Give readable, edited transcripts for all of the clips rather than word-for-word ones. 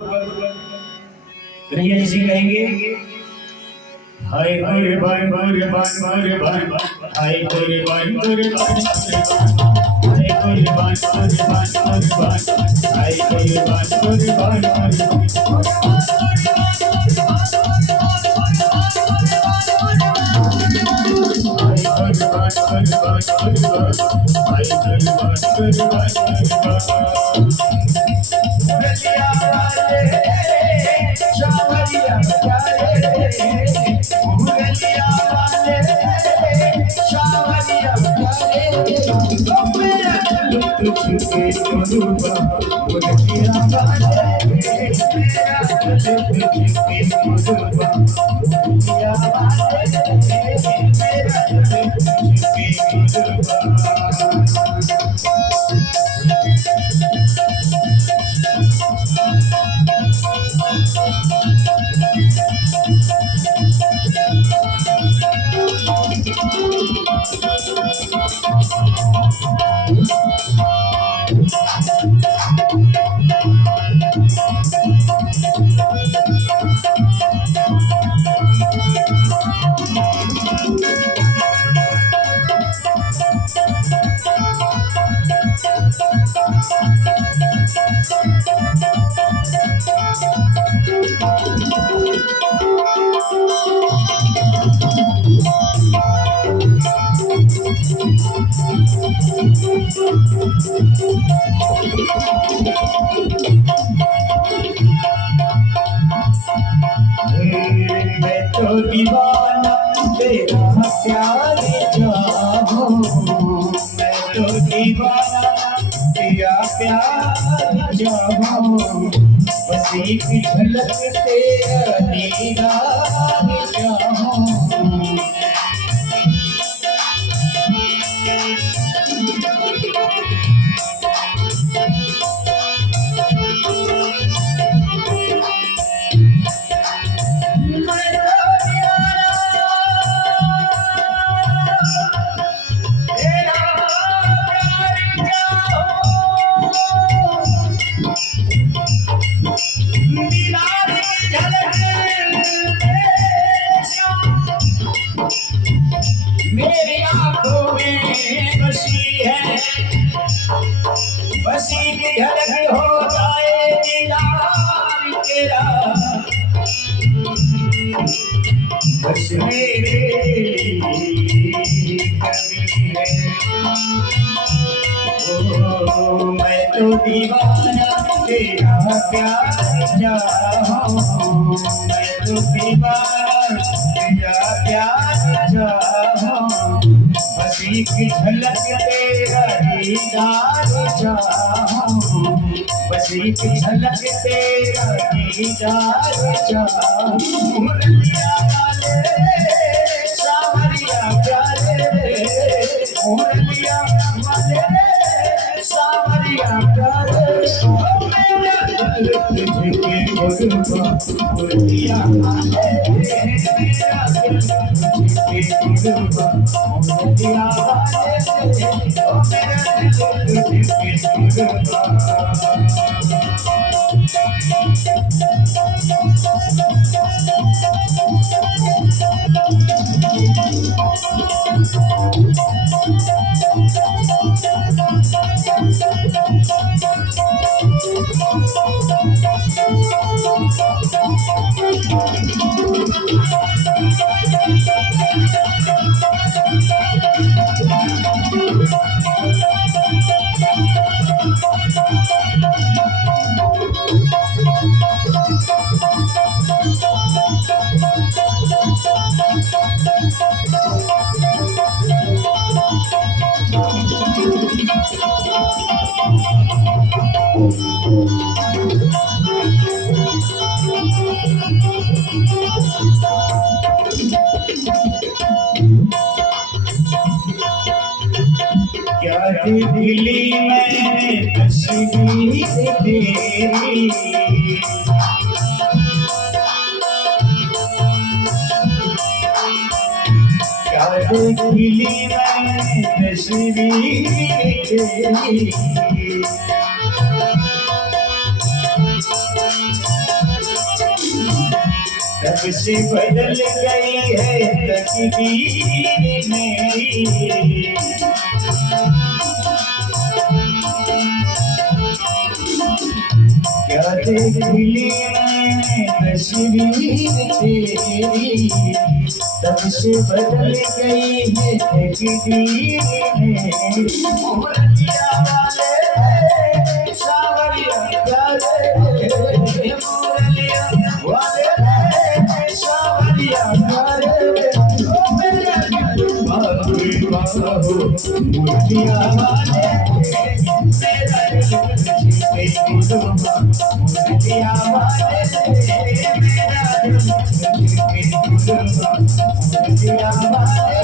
कन्हैया जी सिंह कहेंगे, हाय कुर्बान कुर्बान कुर्बान, हाय कुर्बान कुर्बान हाय कुर्बान कुर्बान कुर्बान, हाय कुर्बान कुर्बान मैं तो दीवाना तेरा प्यार चाहूं, मैं तो दीवाना तेरा प्यार चाहूं, बस एक झलक तेरा दीदार चाहूं। मेरी आंखों में बसी है, बसी की झलक हो जाए दीदार तेरा, बस मेरे कभी है। ओ मैं तो दीवाना तेरा प्यार चाहूं, मैं तो दीवाना तेरा प्यार चाहूं, बस एक झलक तेरा दीदार चाहूं, बस एक झलक तेरा दीदार चाहूं। मुरलिया वाले सावरिया प्यारे, मुरलिया वाले सावरिया प्यारे, तुझे मुरलिया वाले मेरा दिल तुझे मुरलिया वाले, ओ मेरा दिल तुझे क्या दिली मैंने तस्वीर तेरी, क्या दिली मैंने तस्वीर तेरी, तब से बदल गई है तकदीर मेरी। क्या देख ली मैंने तस्वीर तेरी, तब से बदल गई है तकदीर मेरी। मोरलिया वाले सावरिया प्यारे, मोरलिया वाले सावरिया प्यारे, ओ मेरे बाबू बाबू मोरलिया वाले मेरा मोरलिया वाले मेरा मोरलिया वाले।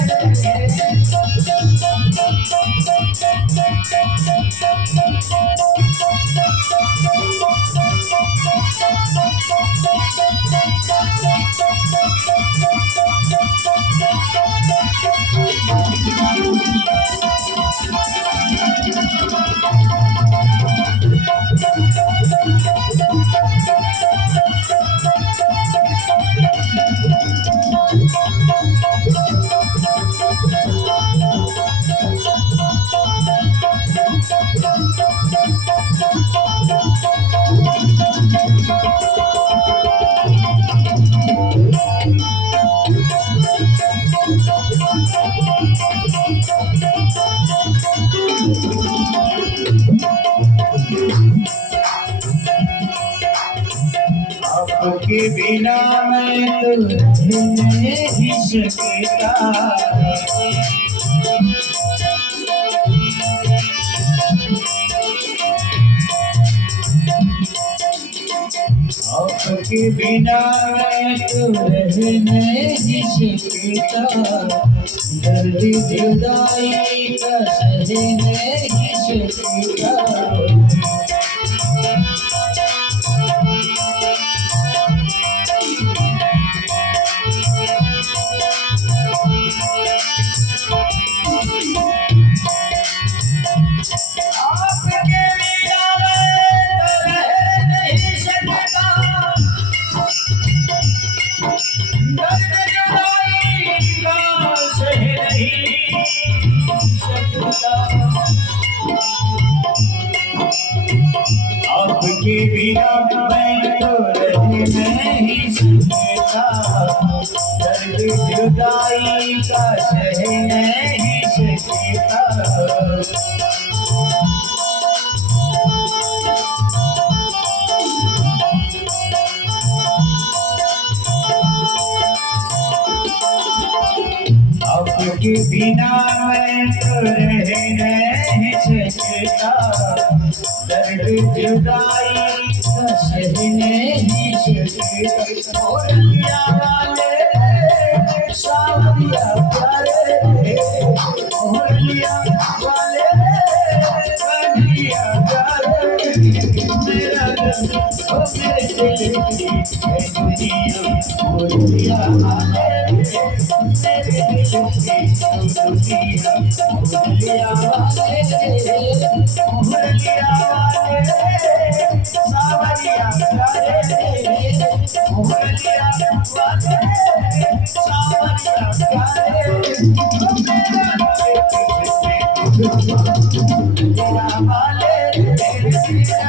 आपके बिना मैं तो रह नहीं सकता, आपके बिना मैं तो रह नहीं सकता, दर्द जुदाई का सह नहीं सकता। आपके बिना मैं तो रह नहीं सकता, दर्द जुदाई का सह नहीं सकता। आपके बिना मैं तो रह नहीं सकता, दर्द जुदाई का सह नहीं सकता। मोरलिया वाले सावरिया प्यारे, मोरलिया वाले कन्हैया प्यारे, मेरा ओ मेरे दिल की है दुनिया। मोरलिया वाले मेरे दिल की दुनिया, मोरलिया वाले मोरलिया वाले सावरिया प्यारे, मोरलिया वाले सावरिया प्यारे, मोरलिया वाले मोरलिया वाले मेरा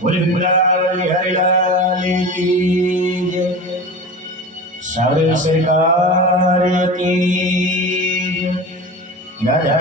बोले मुरारी हरिलाल की जय, सारे सरकार की जय।